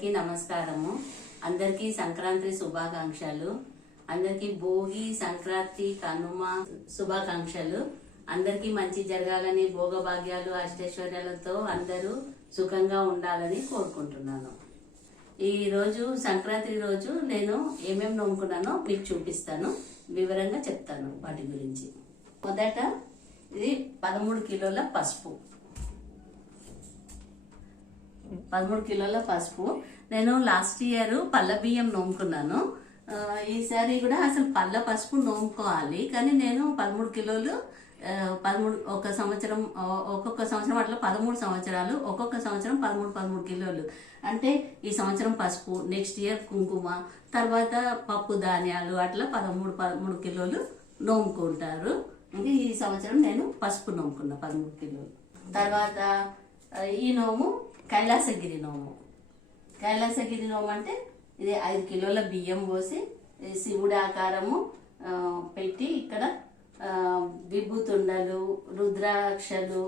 అందరికీ నమస్కారము. అందరికీ సంక్రాంతి శుభాకాంక్షలు. అందరికీ భోగి సంక్రాంతి కనుమ శుభాకాంక్షలు. అందరికీ మంచి జరగాలని భోగభాగ్యాలు అష్టైశ్వర్యాలతో అందరూ సుఖంగా ఉండాలని కోరుకుంటున్నాను. ఈ రోజు సంక్రాంతి రోజు నేను ఏమేమి నమ్ముకున్నానో మీకు చూపిస్తాను. వివరంగా చెప్తాను వాటి గురించి. మొదట ఇది పదమూడు కిలోల పసుపు. పదమూడు కిలోల పసుపు. నేను లాస్ట్ ఇయర్ పళ్ళ బియ్యం నోముకున్నాను. ఈసారి కూడా అసలు పళ్ళ పసుపు నోముకోవాలి. కానీ నేను పదమూడు కిలోలు పదమూడు ఒక సంవత్సరం ఒక్కొక్క సంవత్సరం అట్లా పదమూడు సంవత్సరాలు ఒక్కొక్క సంవత్సరం పదమూడు పదమూడు కిలోలు. అంటే ఈ సంవత్సరం పసుపు నెక్స్ట్ ఇయర్ కుంకుమ తర్వాత పప్పు ధాన్యాలు అట్లా పదమూడు పదమూడు కిలోలు నోముకుంటారు. ఇంకా ఈ సంవత్సరం నేను పసుపు నోముకున్నా పదమూడు కిలోలు. తర్వాత ఈ నోము కైలాసగిరి నోము కైలాసగిరి నోము అంటే ఇది ఐదు కిలోల బియ్యం పోసి శివుడి ఆకారము పెట్టి ఇక్కడ విభూతుండలు రుద్రాక్షలు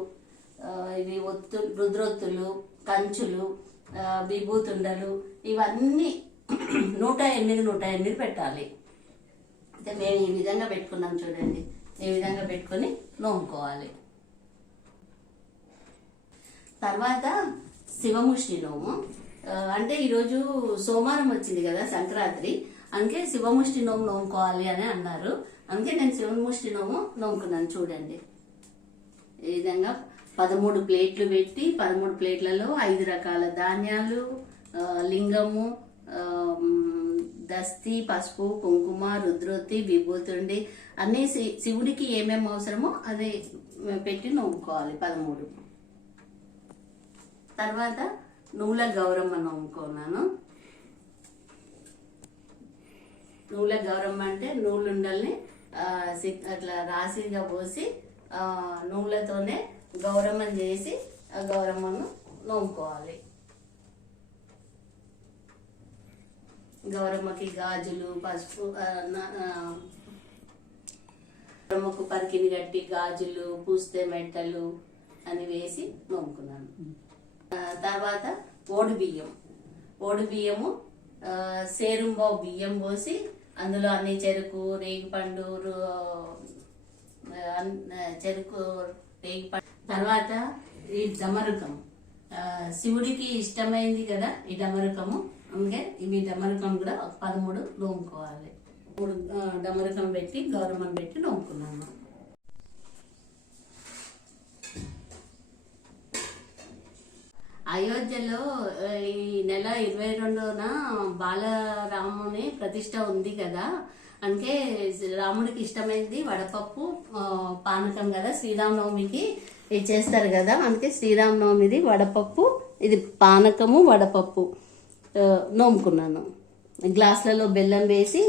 ఇవి ఒత్తు రుద్రొత్తులు కంచులు విభూతుండలు ఇవన్నీ నూట ఎనిమిది నూట ఎనిమిది పెట్టాలి. అయితే మేము ఈ విధంగా పెట్టుకున్నాం చూడండి. ఈ విధంగా పెట్టుకొని నోముకోవాలి. తర్వాత శివముష్టి నోము అంటే ఈరోజు సోమవారం వచ్చింది కదా సంక్రాంతి. అందుకే శివముష్టి నోము నోముకోవాలి అని అన్నారు. అందుకే నేను శివముష్టి నోము నోముకున్నాను చూడండి. ఈ విధంగా పదమూడు ప్లేట్లు పెట్టి పదమూడు ప్లేట్లలో ఐదు రకాల ధాన్యాలు లింగము దస్తి పసుపు కుంకుమ రుద్రొత్తి విభూతుండి అన్ని శివుడికి ఏమేమి అవసరమో అది పెట్టి నవ్వుకోవాలి పదమూడు. తర్వాత నువ్వుల గౌరమ్మ నమ్ముకున్నాను నువ్వుల గౌరమ్మ అంటే నూలుండల్ని సి- అట్లా రాశిగా పోసి ఆ, నువ్వులతోనే చేసి ఆ గౌరమ్మను నోముకోవాలి. గౌరమ్మకి గాజులు పసుపు గౌరమ్మకు పరికిని కట్టి గాజులు పూస్తే మెట్టలు అని వేసి నోముకున్నాను. తర్వాత ఓడి బియ్యం. ఓడి బియ్యము ఆ, సేరుంబావు బియ్యం పోసి అందులో అన్ని చెరుకు రేగిపండు చెరుకు రేగిపండు. తర్వాత ఈ డమరుకం. శివుడికి ఇష్టమైంది కదా ఈ డమరుకము. అందుకే ఇవి డమరుకం కూడా ఒక పదమూడు నోముకోవాలి. మూడు డమరుకం పెట్టి గౌరవం పెట్టి నోముకున్నాను అయోధ్యలో ఈ నెల ఇరవై రెండున బాలరాముని ప్రతిష్ట ఉంది కదా. అందుకే రాముడికి ఇష్టమైంది వడపప్పు పానకం కదా శ్రీరామనవమికి ఇది చేస్తారు కదా. అందుకే శ్రీరామనవమిది వడపప్పు ఇది పానకము వడపప్పు. నోముకున్నాను. గ్లాసులలో బెల్లం వేసి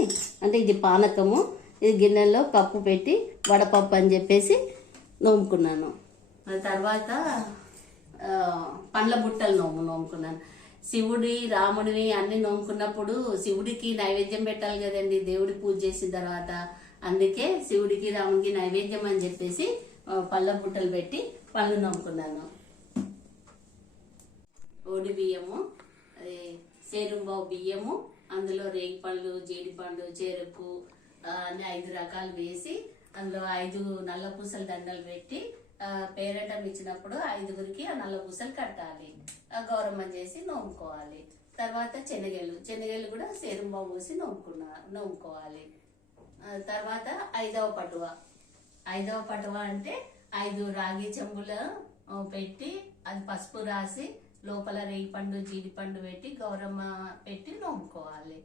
అంటే ఇది పానకము ఇది గిన్నెలో పప్పు పెట్టి వడపప్పు అని చెప్పేసి నోముకున్నాను. తర్వాత పండ్ల బుట్టలు నోము నోముకున్నాను. శివుడి రాముడిని అన్ని నోముకున్నప్పుడు శివుడికి నైవేద్యం పెట్టాలి కదండి. దేవుడి పూజ చేసిన తర్వాత అందుకే శివుడికి రాముడికి నైవేద్యం అని చెప్పేసి పళ్ళ బుట్టలు పెట్టి పళ్ళు నోముకున్నాను. ఓడి బియ్యము సేరుంబావు బియ్యము అందులో రేగి పండ్లు జీడిపండు చెరుకు అన్ని ఐదు రకాలు వేసి అందులో ఐదు నల్ల పూసల దండలు పెట్టి పేరటం ఇచ్చినప్పుడు ఐదుగురికి ఆ నల్ల పూసలు కట్టాలి. గౌరమ్మ చేసి నోముకోవాలి తర్వాత శనగలు శనగలు కూడా సేరుంబా పోసి నోముకున్నా నోముకోవాలి తర్వాత ఐదవ పటువ. ఐదవ పటువ అంటే ఐదు రాగి చెంబుల పెట్టి అది పసుపు రాసి లోపల రేగిపండు జీడిపండు పెట్టి గౌరమ్మ పెట్టి నోముకోవాలి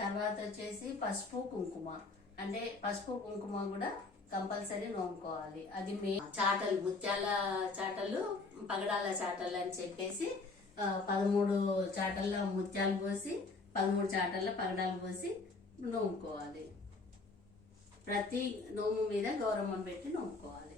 తర్వాత వచ్చేసి పసుపు కుంకుమ. అంటే పసుపు కుంకుమ కూడా కంపల్సరీ నోముకోవాలి. అది మే చాటలు ముత్యాల చాటలు పగడాల చాటలు అని చెప్పేసి పదమూడు చాటల్లో ముత్యాలు పోసి పదమూడు చాటల్లో పగడాలు పోసి నోముకోవాలి. ప్రతి నోము మీద గౌరవం పెట్టి నోముకోవాలి.